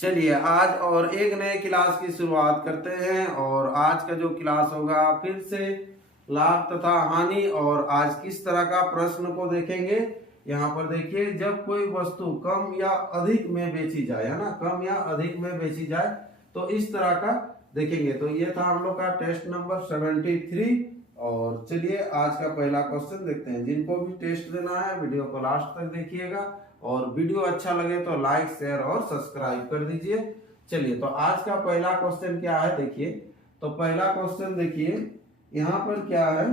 चलिए आज और एक नए क्लास की शुरुआत करते हैं। और आज का जो क्लास होगा फिर से लाभ तथा हानि, और आज किस तरह का प्रश्न को देखेंगे। यहाँ पर देखिए, जब कोई वस्तु कम या अधिक में बेची जाए, है ना, कम या अधिक में बेची जाए तो इस तरह का देखेंगे। तो ये था हम लोग का टेस्ट नंबर 73। और चलिए आज का पहला क्वेश्चन देखते हैं। जिनको भी टेस्ट देना है वीडियो को लास्ट तक देखिएगा, और वीडियो अच्छा लगे तो लाइक शेयर और सब्सक्राइब कर दीजिए। चलिए तो आज का पहला क्वेश्चन क्या है देखिए। तो पहला क्वेश्चन देखिए, यहाँ पर क्या है,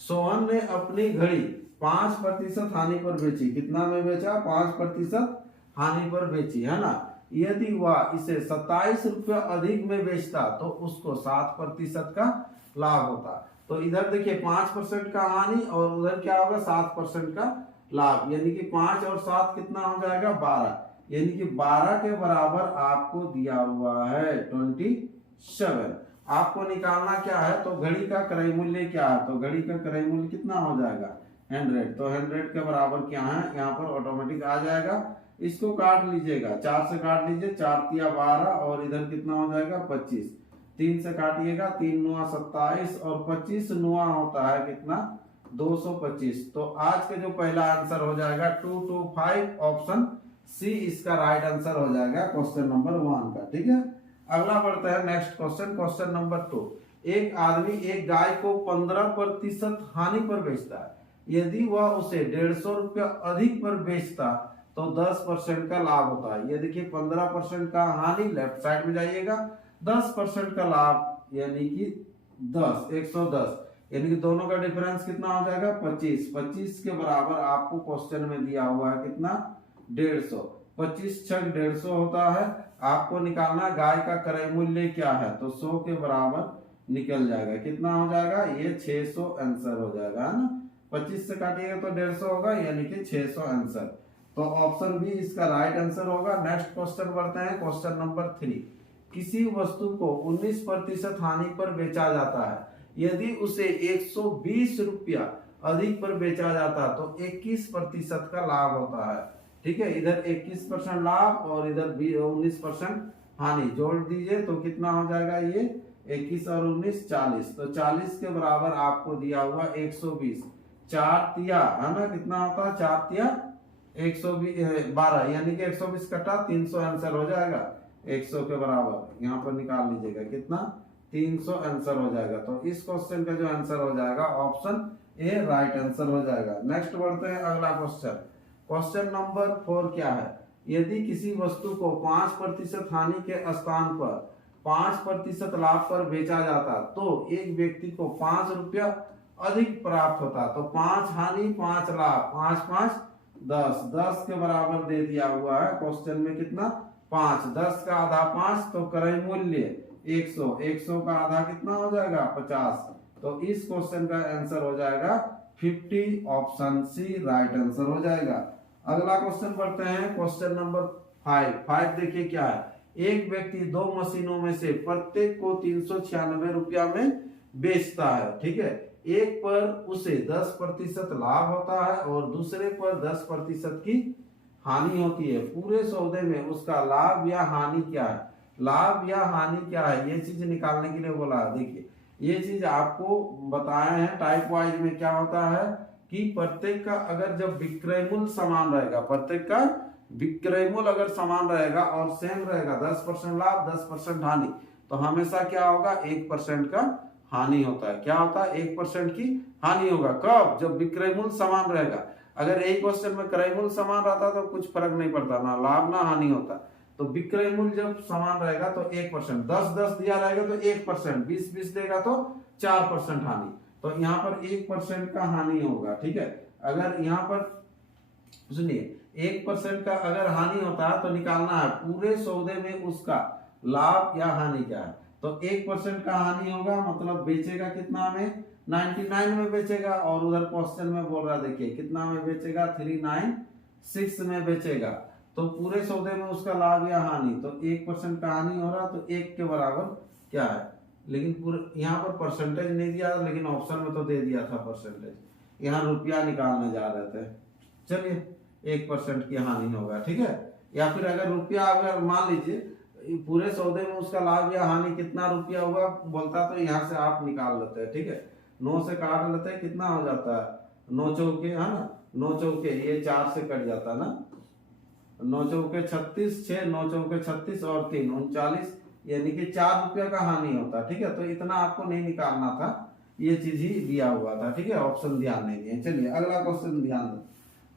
सोहन ने अपनी घड़ी 5% हानि पर बेची। कितना में बेचा? 5% हानि पर बेची, है ना। यदि वह इसे 27 रुपया अधिक में बेचता तो उसको 7% का लाभ होता। तो इधर देखिए 5% का हानि और उधर क्या होगा 7% का लाभ, यानी कि 5 और 7 कितना हो जाएगा 12, यानी कि 12 के बराबर आपको दिया हुआ है 27। आपको निकालना क्या है, तो घड़ी का क्रय मूल्य क्या है, तो घड़ी का क्रय मूल्य कितना हो जाएगा 100। तो 100 के बराबर क्या है, यहाँ पर ऑटोमेटिक आ जाएगा। इसको काट लीजिएगा, 4 से काट लीजिए, 4 तिया 12 और इधर कितना हो जाएगा 25। 3 से काटिएगा, 3 9 27 और 25 9 होता है कितना 225। तो आज के जो पहला आंसर हो जाएगा 225, ऑप्शन सी इसका राइट आंसर हो जाएगा क्वेश्चन नंबर 1 का। ठीक है, अगला बढ़ते हैं नेक्स्ट क्वेश्चन, क्वेश्चन नंबर 2। एक आदमी एक गाय को 15% हानि पर बेचता है। यदि वह उसे 150 रुपया अधिक पर बेचता तो 10% का लाभ होता है। ये देखिए 15% का हानि, लेफ्ट साइड में जाइएगा, 10% का लाभ यानी कि 10 110, यानी कि दोनों का डिफरेंस कितना हो जाएगा 25। 25 के बराबर आपको क्वेश्चन में दिया हुआ है कितना 150। 25 छक 150 होता है। आपको निकालना गाय का क्रय मूल्य क्या है, तो 100 के बराबर निकल जाएगा, कितना हो जाएगा ये 600 आंसर हो जाएगा, है ना। 25 से काटिएगा तो 150 होगा, यानी कि 600 आंसर। तो ऑप्शन बी इसका राइट आंसर होगा। नेक्स्ट क्वेश्चन बढ़ते हैं, क्वेश्चन नंबर 3। किसी वस्तु को 19% हानि पर बेचा जाता है। यदि उसे 120 रुपया अधिक पर बेचा जाता है तो 21% का लाभ होता है। ठीक है, इधर 21% लाभ और इधर 19% हानि, जोड़ दीजिए तो कितना हो जाएगा ये 21 और 19 40। तो 40 के बराबर आपको दिया हुआ 120, 4 तिया, है ना, कितना होता है 4 तिया 112, यानी कि 120 कटा 300 आंसर हो जाएगा। 100 के बराबर यहाँ पर निकाल लीजिएगा कितना 300 आंसर हो जाएगा। तो इस क्वेश्चन का जो आंसर हो जाएगा ऑप्शन ए राइट आंसर हो जाएगा। नेक्स्ट बढ़ते हैं अगला क्वेश्चन, क्वेश्चन नंबर 4 क्या है। यदि किसी वस्तु को 5% हानि के स्थान पर 5% लाभ पर बेचा जाता तो एक व्यक्ति को 5 रुपया अधिक प्राप्त होता। तो 5 हानि 5 लाभ, 5 5 10, 10 के बराबर दे दिया हुआ है क्वेश्चन में कितना 5। 10 का आधा 5, तो क्रय मूल्य 100, 100 का आधा कितना हो जाएगा 50। तो इस क्वेश्चन का आंसर हो जाएगा 50, ऑप्शन सी राइट आंसर हो जाएगा। अगला क्वेश्चन पढ़ते हैं, क्वेश्चन नंबर 5। देखिए क्या है, एक व्यक्ति 2 मशीनों में से प्रत्येक को 396 रुपया में बेचता है। ठीक है, एक पर उसे 10% लाभ होता है और दूसरे पर 10% की हानि होती है। पूरे सौदे में उसका लाभ या हानि क्या है, लाभ या हानि क्या है, ये चीज निकालने के लिए बोला है। देखिए ये चीज आपको बताए हैं टाइप वाइज में क्या होता है कि प्रत्येक का अगर जब विक्रय मूल्य समान रहेगा, प्रत्येक का विक्रय मूल्य अगर समान रहेगा और सेम रहेगा, 10% लाभ 10% हानि, तो हमेशा क्या होगा 1% का हानि होता है। क्या होता है 1% की हानि होगा। कब? जब विक्रय मूल्य समान रहेगा। अगर एक क्वेश्चन में क्रय मूल्य समान रहता तो कुछ फर्क नहीं पड़ता, ना लाभ ना हानि होता। तो विक्रय मूल्य जब समान रहेगा तो 1%, 10 दिया रहेगा तो 1%, 20 देगा तो 4% हानि। तो यहाँ पर 1% का हानि होगा। ठीक है, अगर यहाँ पर सुनिए 1% का अगर हानि होता है तो निकालना है पूरे सौदे में उसका लाभ या हानि क्या है। तो 1% का हानि होगा, मतलब बेचेगा कितना में 99 में बेचेगा, और उधर क्वेश्चन में बोल रहा है देखिए कितना में बेचेगा 396 में बेचेगा। तो पूरे सौदे में उसका लाभ या हानि, तो 1% का हानि हो रहा, तो 1 के बराबर क्या है, लेकिन पूरे यहाँ पर परसेंटेज नहीं दिया, लेकिन ऑप्शन में तो दे दिया था परसेंटेज। यहाँ रुपया निकालने जा रहे थे। चलिए 1% की हानि होगा। ठीक है, या फिर अगर रुपया अगर मान लीजिए पूरे सौदे में उसका लाभ या हानि कितना रुपया हुआ बोलता, तो यहाँ से आप निकाल लेते हैं। ठीक है, 9 से काट लेते हैं, कितना हो जाता है 9 चौके, है ना, 9 चौके ये 4 से कट जाता है ना, 9 चौके 36, 6 9 चौके 36 और 3 39, यानी कि 4 रुपया का हानि होता। ठीक है, तो इतना आपको नहीं निकालना था, ये चीज ही दिया हुआ था। ठीक है, ऑप्शन ध्यान नहीं दिए। चलिए अगला क्वेश्चन ध्यान दो।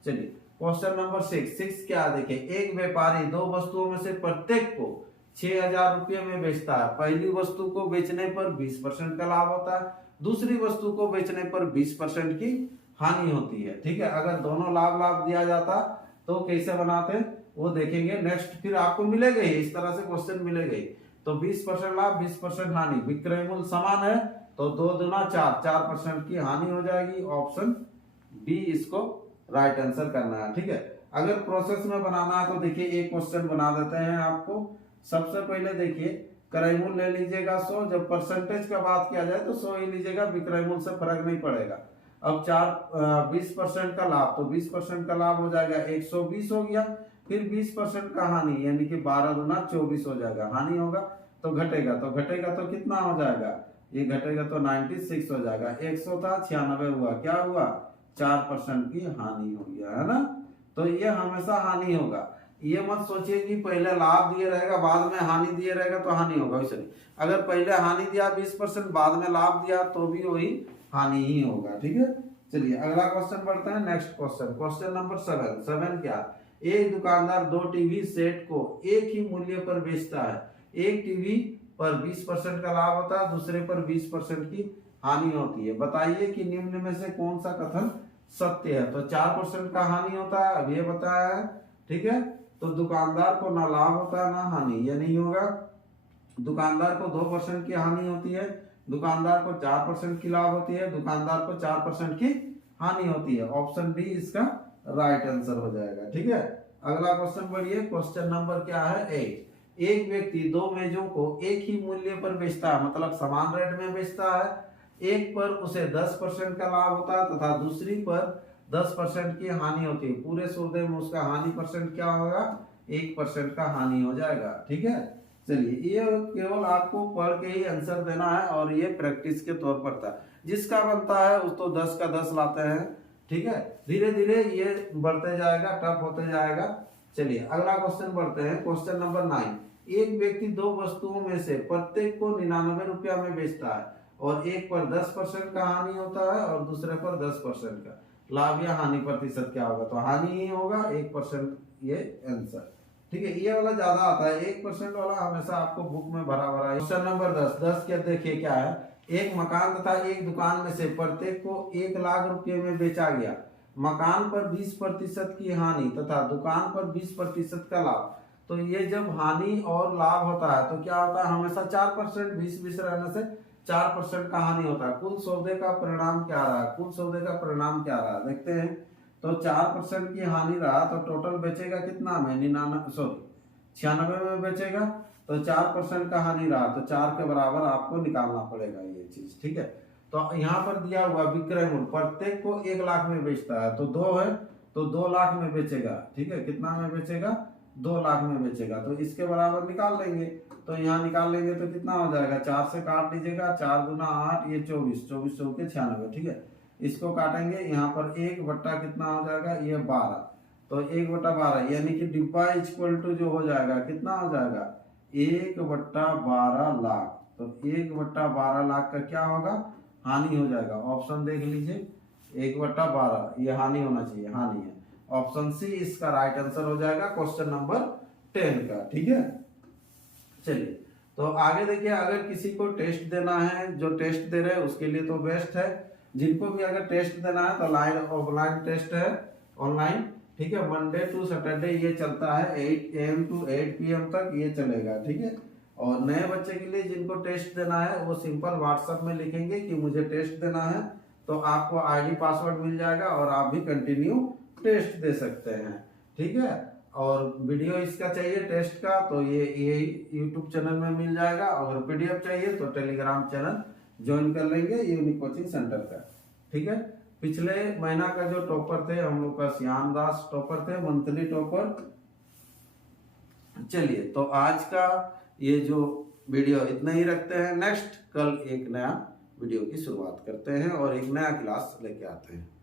चलिए क्वेश्चन नंबर 6 क्या देखे, एक व्यापारी दो वस्तुओं में से प्रत्येक को 6,000 रुपये में बेचता है। पहली वस्तु को बेचने पर 20% का लाभ होता है, दूसरी वस्तु को बेचने पर 20% की हानि होती है। ठीक है, अगर दोनों लाभ लाभ दिया जाता तो कैसे बनाते वो देखेंगे नेक्स्ट, फिर आपको मिलेगा ही, इस तरह से क्वेश्चन मिलेगा ही। तो 20% लाभ 20% हानि, विक्रय मूल्य समान है तो 2 दूना 4, 4% की हानि हो जाएगी। ऑप्शन बी इसको राइट आंसर करना है। ठीक है, अगर प्रोसेस में बनाना है तो देखिए एक क्वेश्चन बना देते हैं आपको। सबसे पहले देखिए क्रय मूल्य ले लीजिएगा 100, जब परसेंटेज का बात किया जाए तो 100 ही लीजिएगा, विक्रय मूल्य से फर्क नहीं पड़ेगा। अब 20% का लाभ, तो 20% का लाभ हो जाएगा 120 हो गया, फिर 20% का हानि यानी कि 12 दूना 24 हो जाएगा, हानि होगा तो घटेगा, तो घटेगा तो कितना हो जाएगा, ये घटेगा तो 96 हो जाएगा। 100 था 96 हुआ, क्या हुआ 4% की हानि हो गया, है ना। तो ये हमेशा हानि होगा, ये मत सोचिए कि पहले लाभ दिए रहेगा बाद में हानि दिए रहेगा तो हानि होगा, वैसे नहीं। अगर पहले हानि दिया 20% बाद में लाभ दिया तो भी वही हानि ही होगा। ठीक है, चलिए अगला क्वेश्चन पढ़ते हैं। नेक्स्ट क्वेश्चन, क्वेश्चन नंबर 7 क्या, एक दुकानदार 2 टीवी सेट को एक ही मूल्य पर बेचता है। एक टीवी पर 20% का लाभ होता है, दूसरे पर 20% की हानि होती है। बताइए कि निम्न में से कौन सा कथन सत्य है। तो 4% का हानि होता है, अब ये बताया है। ठीक है, तो दुकानदार को ना लाभ होता है ना हानि, ये नहीं होगा। दुकानदार को 2% की हानि होती है, दुकानदार को 4% की लाभ होती है, दुकानदार को 4% की हानि होती है। ऑप्शन डी इसका राइट आंसर हो जाएगा। ठीक है, अगला क्वेश्चन बढ़िए। क्वेश्चन नंबर क्या है 8, एक व्यक्ति 2 मेजों को एक ही मूल्य पर बेचता है, मतलब समान रेट में बेचता है। एक पर उसे 10% का लाभ होता है तथा दूसरी पर 10% की हानि होती है। पूरे सौदे में उसका हानि परसेंट क्या होगा, 1% का हानि हो जाएगा। ठीक है, चलिए ये केवल आपको पढ़ के ही आंसर देना है और ये प्रैक्टिस के तौर पर था। जिसका बनता है उस तो 10 का 10 लाते हैं। ठीक है, धीरे धीरे ये बढ़ते जाएगा, टफ होते जाएगा। चलिए अगला क्वेश्चन बढ़ते हैं। क्वेश्चन नंबर 9, एक व्यक्ति 2 वस्तुओं में से प्रत्येक को 99 रुपया में बेचता है और एक पर 10% का हानि होता है और दूसरे पर 10% का लाभ या हानि प्रतिशत क्या होगा, तो हानि ही होगा, 1% ये आंसर। ठीक है, ये वाला ज्यादा आता है, 1% वाला हमेशा आपको बुक में भरा भरा है। क्वेश्चन नंबर 10 क्या देखिए क्या है, एक मकान तथा एक दुकान में से प्रत्येक को 1 लाख रुपये में बेचा गया। मकान पर 20% की हानि तथा दुकान पर 20% का लाभ। तो ये जब हानि और लाभ होता है तो क्या होता है, हमेशा 4%, 20-20 रहने से 4% का हानि होता है। कुल सौदे का परिणाम क्या रहा, कुल सौदे का परिणाम क्या रहा देखते हैं। तो 4% की हानि रहा तो टोटल बेचेगा कितना में, 96 में बेचेगा, तो 4% का हानि रहा तो 4 के बराबर आपको निकालना पड़ेगा ये चीज। ठीक है, तो यहाँ पर दिया हुआ विक्रय मूल्य प्रत्येक को 1 लाख में बेचता है, तो 2 है तो 2 लाख में बेचेगा। ठीक है, कितना में बेचेगा, 2 लाख में बेचेगा, तो इसके बराबर निकाल लेंगे। तो यहाँ निकाल लेंगे तो कितना हो जाएगा, 4 से काट लीजिएगा, 4 दूना 8, ये 24, 24 चौके 96। ठीक है, इसको काटेंगे, यहाँ पर 1 बट्टा कितना हो जाएगा, ये 12, तो 1/12 यानी कि डिब्बा इक्वल टू जो हो जाएगा कितना हो जाएगा, 1/12 लाख। तो 1/12 लाख का क्या होगा, हानि हो जाएगा। ऑप्शन देख लीजिए, 1/12 ये हानि होना चाहिए, हानि है। ऑप्शन सी इसका राइट आंसर हो जाएगा क्वेश्चन नंबर 10 का। ठीक है, चलिए तो आगे देखिए, अगर किसी को टेस्ट देना है, जो टेस्ट दे रहे हैं उसके लिए तो बेस्ट है। जिनको भी अगर टेस्ट देना है तो लाइन ऑफलाइन टेस्ट है, ऑनलाइन। ठीक है, मंडे टू सैटरडे ये चलता है, 8 AM to 8 PM तक ये चलेगा। ठीक है, और नए बच्चे के लिए जिनको टेस्ट देना है वो सिंपल व्हाट्सएप में लिखेंगे कि मुझे टेस्ट देना है, तो आपको ID पासवर्ड मिल जाएगा और आप भी कंटिन्यू टेस्ट दे सकते हैं। ठीक है, और वीडियो इसका चाहिए टेस्ट का तो ये YouTube चैनल में मिल जाएगा। अगर PDF चाहिए तो टेलीग्राम चैनल ज्वाइन कर लेंगे यूनिक कोचिंग सेंटर का। ठीक है, पिछले महीना का जो टॉपर थे हम लोग का श्याम दास टॉपर थे, मंथली टॉपर। चलिए, तो आज का ये जो वीडियो इतना ही रखते हैं। नेक्स्ट कल एक नया वीडियो की शुरुआत करते हैं और एक नया क्लास लेके आते हैं।